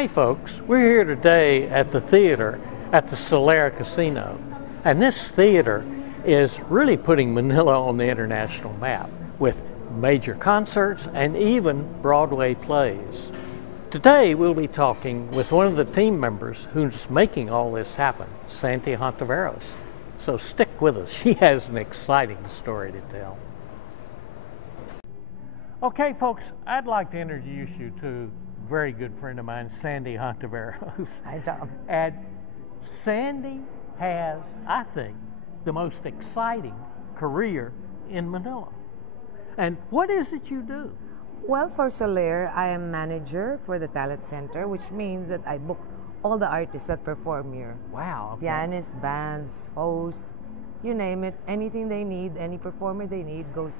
Hi folks, we're here today at the theater at the Solaire Casino. And this theater is really putting Manila on the international map with major concerts and even Broadway plays. Today we'll be talking with one of the team members who's making all this happen, Sandy Hontiveros. So stick with us, she has an exciting story to tell. Okay folks, I'd like to introduce you to a very good friend of mine, Sandy Hontiveros. Hi, Tom. And Sandy has, I think, the most exciting career in Manila. And what is it you do? Well, for Solaire, I am manager for the Talent Center, which means that I book all the artists that perform here. Wow. Okay. Pianists, bands, hosts, you name it. Anything they need, any performer they need goes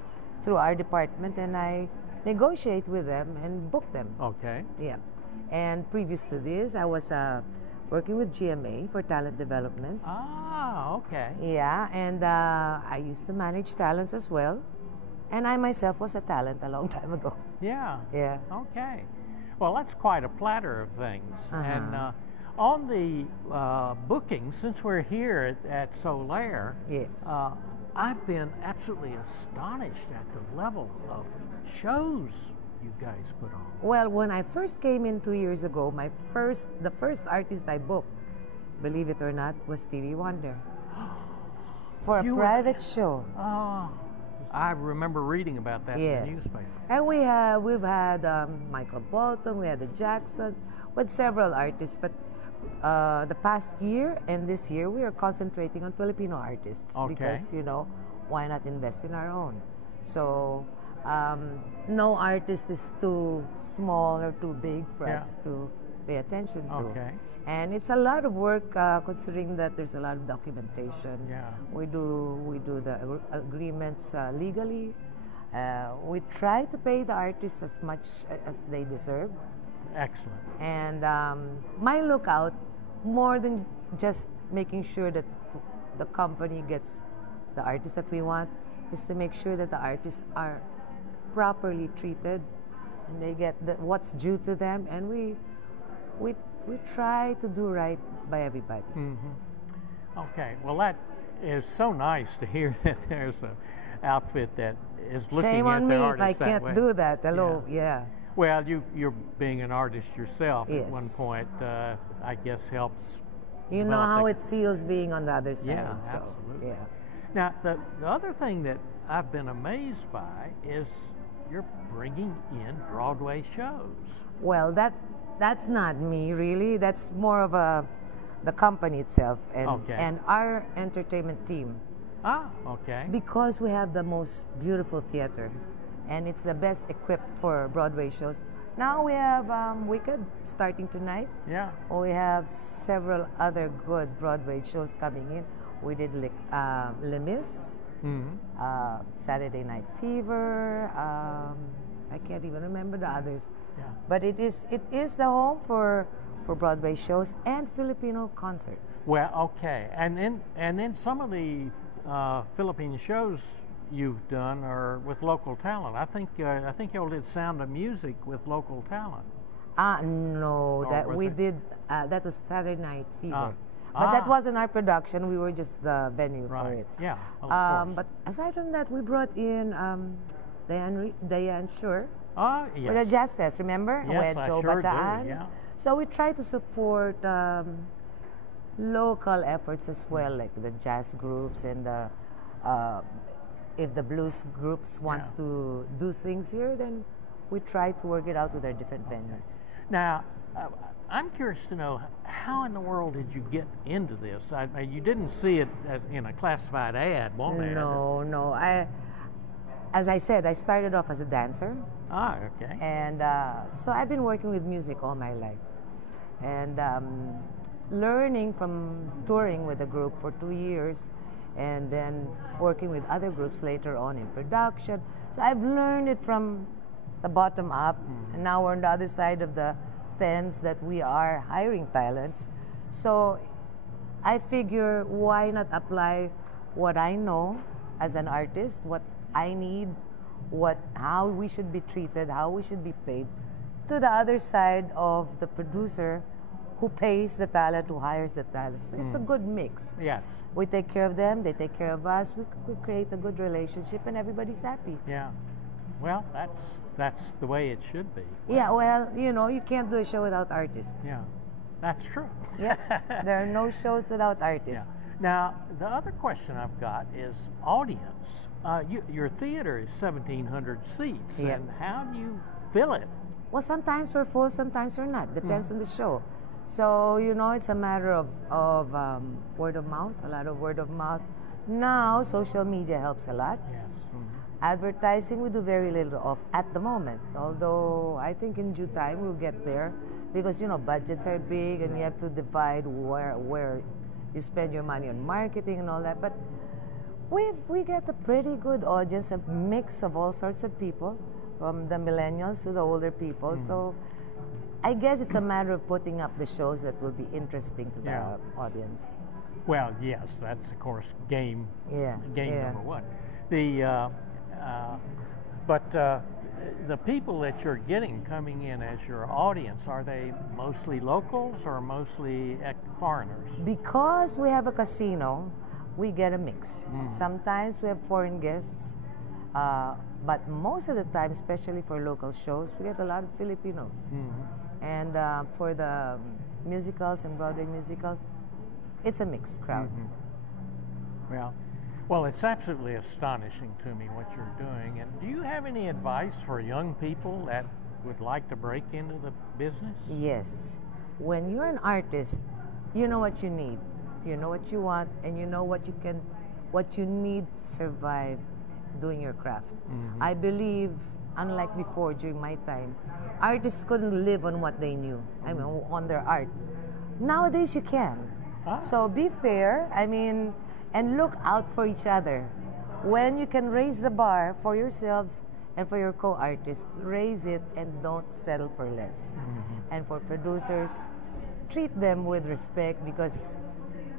through our department, and I negotiate with them and book them. Okay. Yeah. And previous to this, I was working with GMA for talent development. Ah, okay. Yeah, and I used to manage talents as well. And I myself was a talent a long time ago. Yeah. Yeah. Okay. Well, that's quite a platter of things. And on the booking, since we're here at Solaire, Yes. I've been absolutely astonished at the level of shows you guys put on. Well, when I first came in 2 years ago, the first artist I booked, believe it or not, was Stevie Wonder for a private show. Oh, I remember reading about that in the newspaper. And we've had Michael Bolton, we had the Jacksons, with several artists. But the past year and this year, we are concentrating on Filipino artists because, you know, why not invest in our own? So no artist is too small or too big for us to pay attention to. Okay. And it's a lot of work considering that there's a lot of documentation. Yeah. We do the agreements legally. We try to pay the artists as much as they deserve. Excellent. And my lookout, more than just making sure that the company gets the artists that we want, is to make sure that the artists are properly treated and they get what's due to them. And we try to do right by everybody. Mm-hmm. Okay, well that is so nice to hear that there's an outfit that is looking Shame at on the me if artist I can't way. do that. Hello, yeah. Well, you're being an artist yourself at Yes. one point, I guess helps. You know how it feels being on the other side. Yeah, so, absolutely. Yeah. Now, the other thing that I've been amazed by is you're bringing in Broadway shows. Well, that's not me really. That's more of the company itself and our entertainment team. Ah, okay. Because we have the most beautiful theater, and it's the best equipped for Broadway shows. Now we have Wicked starting tonight. Yeah. We have several other good Broadway shows coming in. We did Les Mis, Saturday Night Fever. I can't even remember the others. Yeah. But it is the home for Broadway shows and Filipino concerts. Well, okay, and then some of the Philippine shows you've done are with local talent. I think y'all did Sound of Music with local talent. No, that we did. That was Saturday Night Fever. But that wasn't our production. We were just the venue for it. Yeah, of course. But aside from that, we brought in Diane Shure Yes. for the Jazz Fest. Remember? Yes, I Joe sure Bataan. do. Yeah. So we try to support local efforts as well, like the jazz groups and if the blues groups wants to do things here, then we try to work it out with our different venues. Now, I'm curious to know, how in the world did you get into this? You didn't see it in a classified ad, won't it? No. As I said, I started off as a dancer. Ah, okay. And so I've been working with music all my life. And learning from touring with a group for 2 years and then working with other groups later on in production. So I've learned it from the bottom up. And now we're on the other side of the fence that we are hiring talents. So I figure, why not apply what I know as an artist, what I need, how we should be treated, how we should be paid to the other side of the producer who pays the talent, who hires the talent. So it's a good mix. Yes. We take care of them, they take care of us. We create a good relationship, and everybody's happy. Yeah. Well, that's the way it should be. Yeah, well, you know, you can't do a show without artists. Yeah, that's true. Yeah, there are no shows without artists. Yeah. Now, the other question I've got is audience. Your theater is 1,700 seats, Yeah. and how do you fill it? Well, sometimes we're full, sometimes we're not. Depends on the show. So, you know, it's a matter of word of mouth, a lot of word of mouth. Now, social media helps a lot. Yes. Advertising, we do very little of at the moment. Although I think in due time we'll get there, because you know budgets are big and you have to divide where you spend your money on marketing and all that. But we get a pretty good audience, a mix of all sorts of people, from the millennials to the older people. So I guess it's a matter of putting up the shows that will be interesting to the audience. Well, yes, that's of course game number one. But the people that you're getting coming in as your audience, are they mostly locals or mostly foreigners? Because we have a casino, we get a mix. Sometimes we have foreign guests, but most of the time, especially for local shows, we get a lot of Filipinos. And for the musicals and Broadway musicals, it's a mixed crowd. Well, it's absolutely astonishing to me what you're doing. And do you have any advice for young people that would like to break into the business? Yes. When you're an artist, you know what you need, you know what you want, and you know what you need to survive doing your craft. I believe, unlike before during my time, artists couldn't live on what they knew. I mean, on their art. Nowadays, you can. So be fair. I mean. And look out for each other. When you can raise the bar for yourselves and for your co-artists, raise it and don't settle for less. And for producers, treat them with respect, because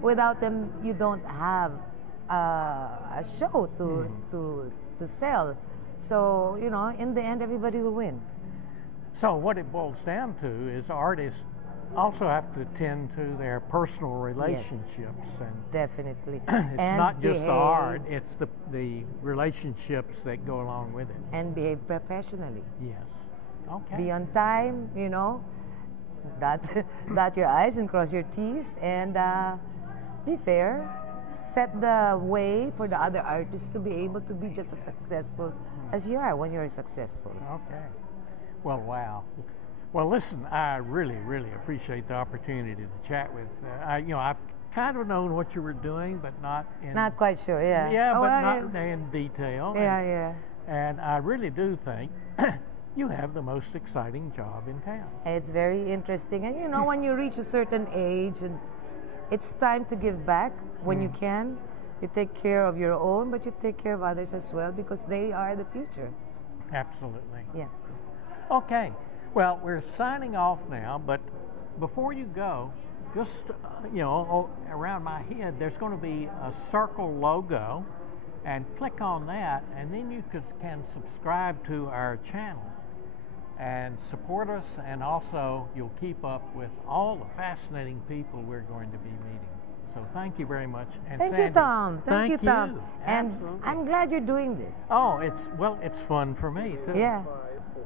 without them, you don't have a show to sell. So, you know, in the end, everybody will win. So what it boils down to is artists also have to tend to their personal relationships. And definitely. It's not just the art, it's the relationships that go along with it. And behave professionally. Yes. Okay. Be on time, you know, dot your I's and cross your T's, and be fair. Set the way for the other artists to be able to be just as successful as you are when you're successful. Okay. Well, wow. Well, listen, I really, really appreciate the opportunity to chat with. I've kind of known what you were doing, but not quite sure. Yeah. Yeah, but not in detail. Yeah. And I really do think you have the most exciting job in town. It's very interesting, and you know, when you reach a certain age, and it's time to give back when you can. You take care of your own, but you take care of others as well, because they are the future. Absolutely. Yeah. Okay. Well, we're signing off now, but before you go, just, around my head, there's going to be a circle logo, and click on that, and then you can subscribe to our channel and support us, and also you'll keep up with all the fascinating people we're going to be meeting. So thank you very much. And thank Sandy, you, Tom. Thank you, Tom. And absolutely. I'm glad you're doing this. Oh, it's fun for me, too. Yeah.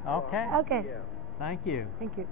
Okay. Okay. Thank you. Thank you.